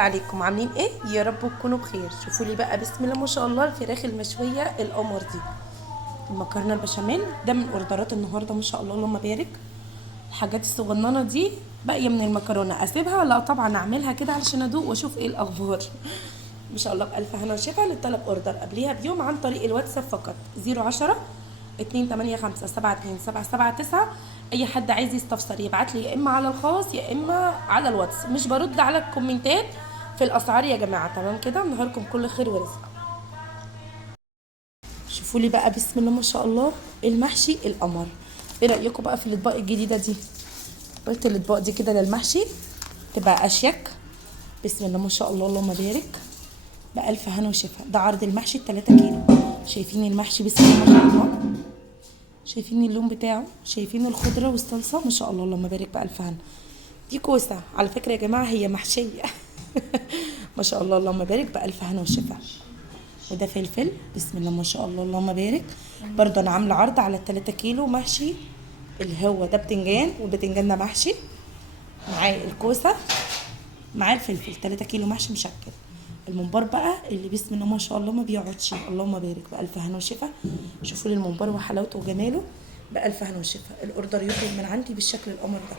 عليكم، عاملين ايه؟ يا رب تكونوا بخير. شوفوا لي بقى بسم الله ما شاء الله الفراخ المشويه القمر دي، المكرونه البشاميل ده من اوردرات النهارده ما شاء الله اللهم بارك. الحاجات الصغننه دي باقيه من المكرونه اسيبها؟ لا طبعا اعملها كده علشان ادوق واشوف ايه الاخبار. ما شاء الله بالف هنا وشفا. للطلب اوردر قبليها بيوم عن طريق الواتساب فقط 010 285 72779. اي حد عايز يستفسر يبعت لي يا اما على الخاص يا اما على الواتس. مش برد على الكومنتات في الاسعار يا جماعه. تمام كده، نهاركم كل خير ورزق. شوفوا لي بقى بسم الله ما شاء الله المحشي القمر. ايه رايكم بقى في الاطباق الجديده دي؟ قلت الاطباق دي كده للمحشي تبقى اشيك. بسم الله ما شاء الله اللهم بارك. بألف هنا وشفا. ده عرض المحشي 3 كيلو. شايفين المحشي بسم الله ما شاء الله؟ شايفين اللون بتاعه؟ شايفين الخضره والصلصه ما شاء الله اللهم بارك. بألف هنا. دي كوسه على فكره يا جماعه، هي محشيه. ما شاء الله اللهم بارك. بألف هنا وشفا. وده فلفل بسم الله ما شاء الله اللهم بارك. برضه انا عامله عرض على 3 كيلو محشي. اللي هو ده بتنجان، والبتنجان ده محشي معاه الكوسه معاه الفلفل. 3 كيلو محشي مشكل. الممبار بقى اللي بسم الله ما شاء الله ما بيقعدش اللهم بارك. بألف هنا وشفا. شوفوا لي الممبار وحلاوته وجماله. بألف هنا وشفا. الاوردر يخرج من عندي بالشكل القمر ده.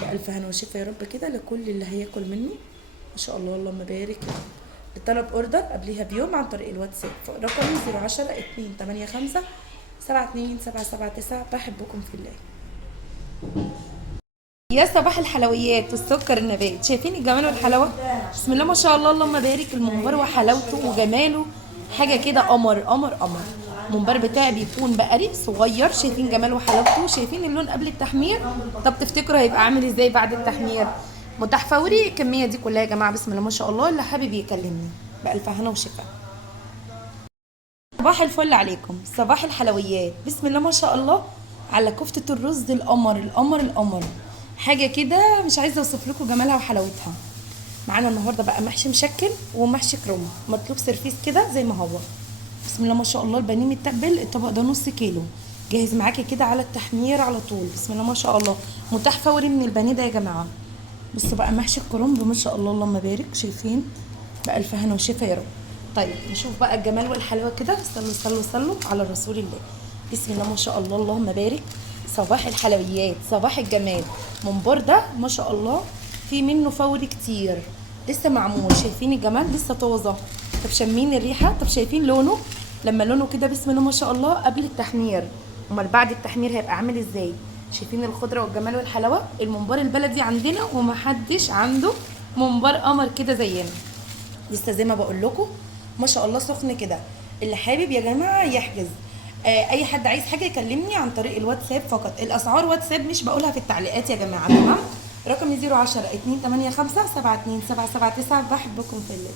بألف هنا وشفا يا رب كده لكل اللي هياكل منه ما شاء الله اللهم بارك. الطلب اوردر قبليها بيوم عن طريق الواتساب رقمي 010 285 72779. بحبكم في الله. يا صباح الحلويات والسكر النبات. شايفين الجمال والحلاوه؟ بسم الله ما شاء الله اللهم بارك. الممبار وحلاوته وجماله حاجه كده قمر قمر قمر. الممبار بتاعي بيكون بقري صغير. شايفين جماله وحلاوته؟ شايفين اللون قبل التحمير؟ طب تفتكروا هيبقى عامل ازاي بعد التحمير؟ متاح فوري. الكميه دي كلها يا جماعه بسم الله ما شاء الله. اللي حابب يكلمني بألف هنا وشفا. صباح الفل عليكم، صباح الحلويات. بسم الله ما شاء الله على كفتة الرز القمر القمر القمر. حاجة كده مش عايزة اوصف لكم جمالها وحلاوتها. معانا النهارده بقى محشي مشكل ومحشي كروم مطلوب سيرفيس كده زي ما هو. بسم الله ما شاء الله البانيه متبل. الطبق ده نص كيلو جاهز معاكي كده على التحمير على طول. بسم الله ما شاء الله متاح فوري من البانيه ده يا جماعة. بصوا بقى محشي الكرنب ما شاء الله اللهم بارك. شايفين؟ بألف هنا وشفا يا رب. طيب نشوف بقى الجمال والحلاوه كده. صلوا صلوا صلوا على رسول الله. بسم الله ما شاء الله اللهم بارك. صباح الحلويات صباح الجمال. منبار ده ما شاء الله في منه فوري كتير لسه معمول. شايفين الجمال لسه طازه. طب شامين الريحه؟ طب شايفين لونه؟ لما لونه كده بسم الله ما شاء الله قبل التحمير، امال بعد التحمير هيبقى عامل ازاي؟ شايفين الخضره والجمال والحلاوه. الممبار البلدي عندنا ومحدش عنده ممبار قمر كده زينا. لسه زي ما بقول لكم ما شاء الله سخن كده. اللي حابب يا جماعه يحجز. اي حد عايز حاجه يكلمني عن طريق الواتساب فقط. الاسعار واتساب مش بقولها في التعليقات يا جماعه. تمام؟ رقمي 010 285 72779. بحبكم في الله.